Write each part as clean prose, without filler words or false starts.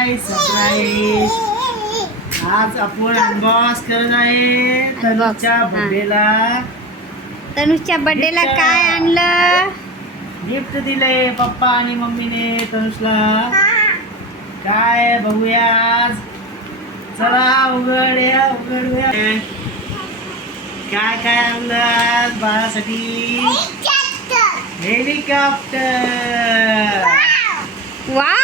Surprise आज आपण unbox करत आहे तनुच्या बर्थडेला. तनुच्या बर्थडेला काय आणलं? गिफ्ट दिले पप्पा आणि मम्मीने तनुषला. काय बघूया आज. चला उघडूया. काय काय आणलं आज बाळासाठी? हेलिकॉप्टर. वाव.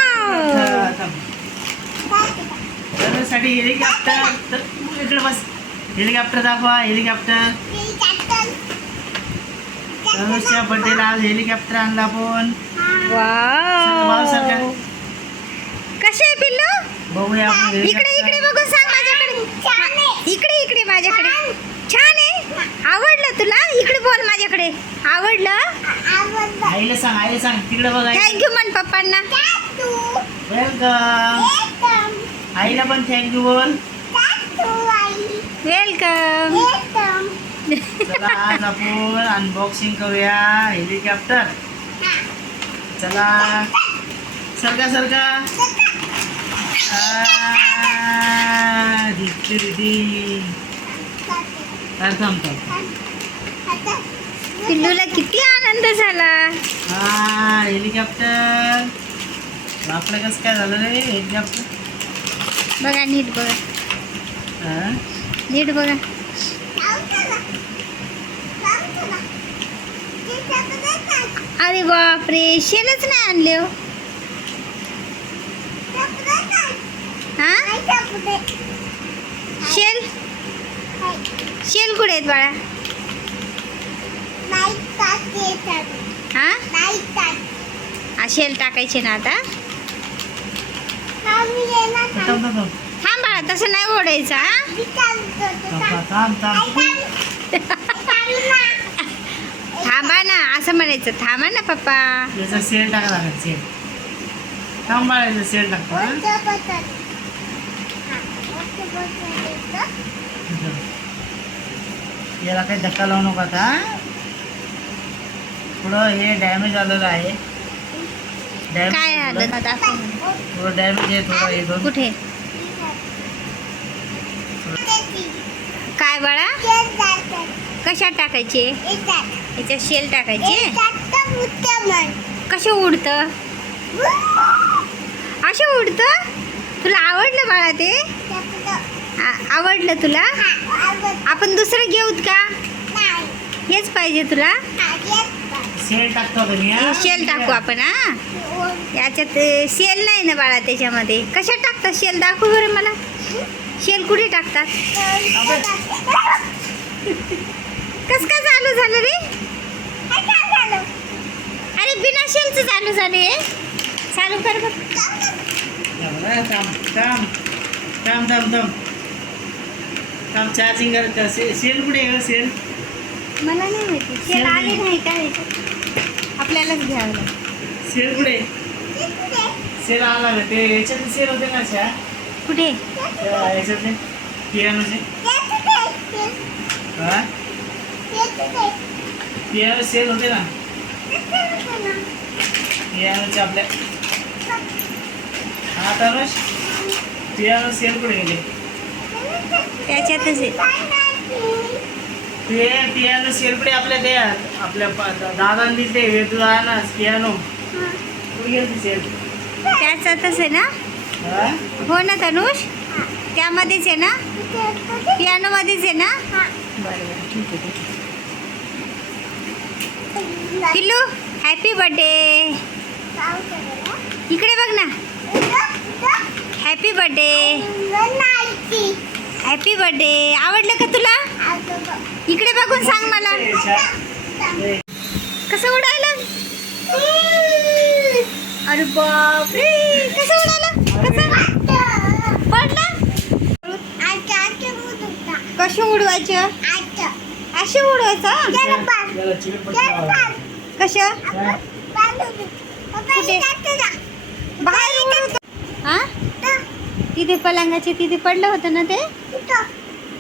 तनुसाठी हेलिकॉप्टर. इकडे बस. हेलिकॉप्टर दाखवा. हेलिकॉप्टर तनुच्या बर्थडेला आज हेलिकॉप्टर आणला आपण. वाव. कसे आहे पिल्लू? बघूया आपण. इकडे बघून सांग माझ्याकडे. इकडे माझ्याकडे. छान आहे. आवडलं तुला? इकडे बोल माझ्याकडे. आवडलं? आईला सांग तिकडे बघ. थँक्यू म्हण पप्पांना. वेलकम. आईला पण थँक्यू बोल. वेलकम. चला आज आपण अनबॉक्सिंग करूया हेलिकॉप्टर. चला सरका. थांब. पिल्लूला किती आनंद झाला. हेलिकॉप्टर. आपलं कसं काय झालं रे हेलिकॉप्टर? बघा नीट बघा. अरे बापरे, शेलच नाही आणले हो. शेल कुठे आहेत बाळा? हा शेल टाकायचे ना आता. थांब बाळा, तसं नाही ओढायचं. थांबा ना, असं म्हणायचं. थांबा ना पप्पा. याचा सेल टाका लागेल. सेल थांबायचं. सेल टाकतो. याला काही धक्का लावू नका आता. थोडं हे डॅमेज आलेलं आहे. काय आलं थोडं डॅमेज आहे. थोडं हे दोन. कुठे? काय बाळा? कशात टाकायचे? याच्यात शेल टाकायचे. कसे उडतं? असे उडतं? तुला आवडलं बाळा ते? आवडलं तुला? आपण दुसरं घेऊत का? हेच पाहिजे तुला? शेल टाकतो. शेल टाकू आपण. याच्यात शेल नाही ना बाळा त्याच्यामध्ये. कशात टाकतात शेल? दाखव बरं मला. शेल कुठे टाकतात? कस काय चालू झालं रे? अरे बिना शेलचं चालू झाले. चालू कर बघ. थांब चार्जिंग करत. सेल कुठे आहे? सेल मला नाही माहिती. शेल आले नाही काय? आपल्यालाच घ्यावं लागेल. सेल कुठे? सेल आला ना. ते याच्यात सेल होते ना. अशा कुठे? याच्यातले पियानोचे. पियानो सेल होते ना. पियानोचे आपल्या. हा तनुष, पियानो सेल कुठे गेले? त्याच्यातच आहे. ते पियानो सेल कुठे? आपल्या ते आपल्या दादांनी ते वेतुला ना पियानो कुठे गेले सेल? त्याच्यातच आहे ना. हो ना तनुष? त्यामध्येच आहे ना? पियानो मध्येच आहे ना? बरं ठीक आहे. पिल्लू हॅपी बर्थडे. इकडे बघ ना. Happy birthday. Happy birthday. आवडलं का तुला? इकडे बघून सांग मला. कसं उडायला? अरे बापरे, कसं उडायला? पडला? कसे उडवायचं? असे उडवायचं? कसं? बाहेर उडवतो. हा तिथे पलंगाचे तिथे पडलं होतं ना ते.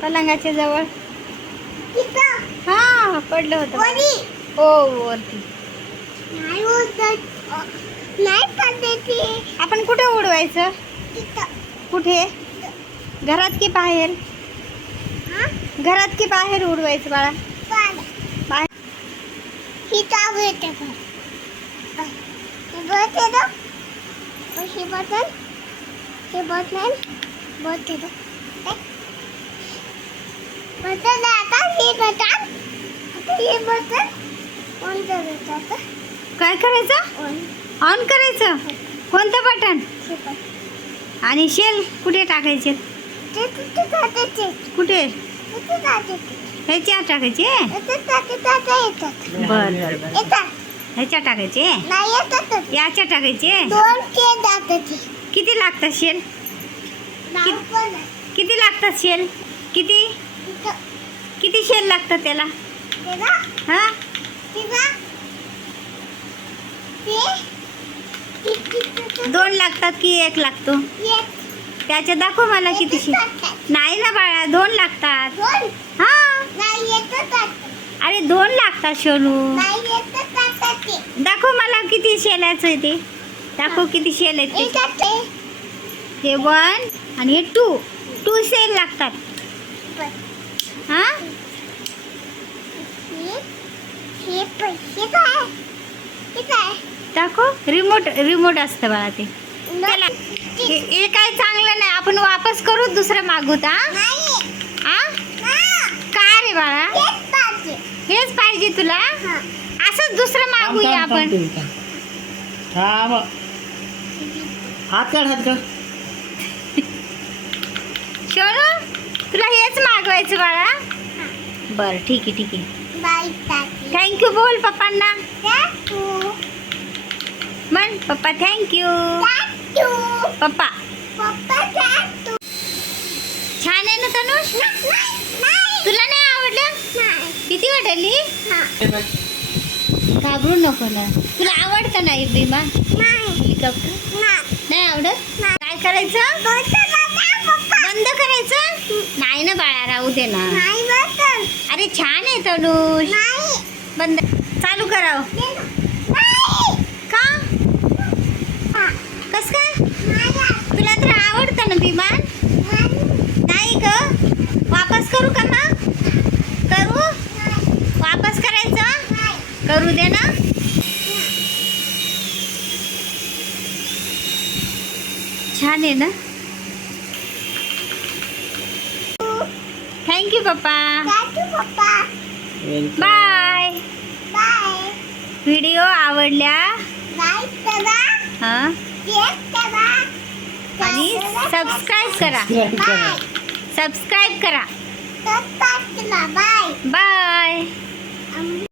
पलंगाच्या जवळ. हा पडलं होतं. हो वरती. आपण कुठे उडवायचं? कुठे? घरात की बाहेर? घरात की बाहेर उडवायचं बाळा? बाहेर. काय करायचं? ऑन करायचं. कोणतं बटन? आणि शेल कुठे टाकायचे? कुठे? ह्याच्यात टाकायचे? बर ह्याच्यात टाकायचे? याच्यात टाकायचे? किती लागतात शेल? किती लागतात शेल? किती शेल लागतात त्याला? हा? दोन लागतात की एक लागतो? त्याच्यात दाखव मला किती शेल. नाही ना बाळा, 2 लागतात. हा अरे 2 लागतात शोनू. दाखव मला किती शेलाचं आहे ते. दाखव किती शेल आहेत ते. हे 1 आणि हे 2 शेल लागतात. हा दाखव. रिमोट असतं बाळा ते. त्याला हे काय चांगलं नाही. आपण वापस करू, दुसरं मागूत. हा का रे बाळा? हेच पाहिजे तुला? असंच दुसरं मागूया आपण. हात काढ. शोनू तुला हेच मागवायचं बाळा? बर ठीक आहे. थँक्यू बोल पप्पांना. म्हण पप्पा थँक्यू. पप्पा छान आहे ना तनुष? तुला नाही आवडलं? किती वाटली? घाबरू नको ना. तुला आवडतं ना विमान? हेलिकॉप्टर नाही आवडत? काय करायचं? बंद करायचं? नाही ना बाळा, राहू दे ना. अरे छान आहे तनुष. बंद चालू करावं का? कस काय? तुला तर आवडतं ना विमान? नाही ग. वापस करू का मग? करू? वापस करायचं? करू दे ना. छान आहे ना? थँक्यू पप्पा. बाय. व्हिडिओ आवडल्या हा आणि सबस्क्राईब करा. करा. सबस्क्राईब करा. बाय.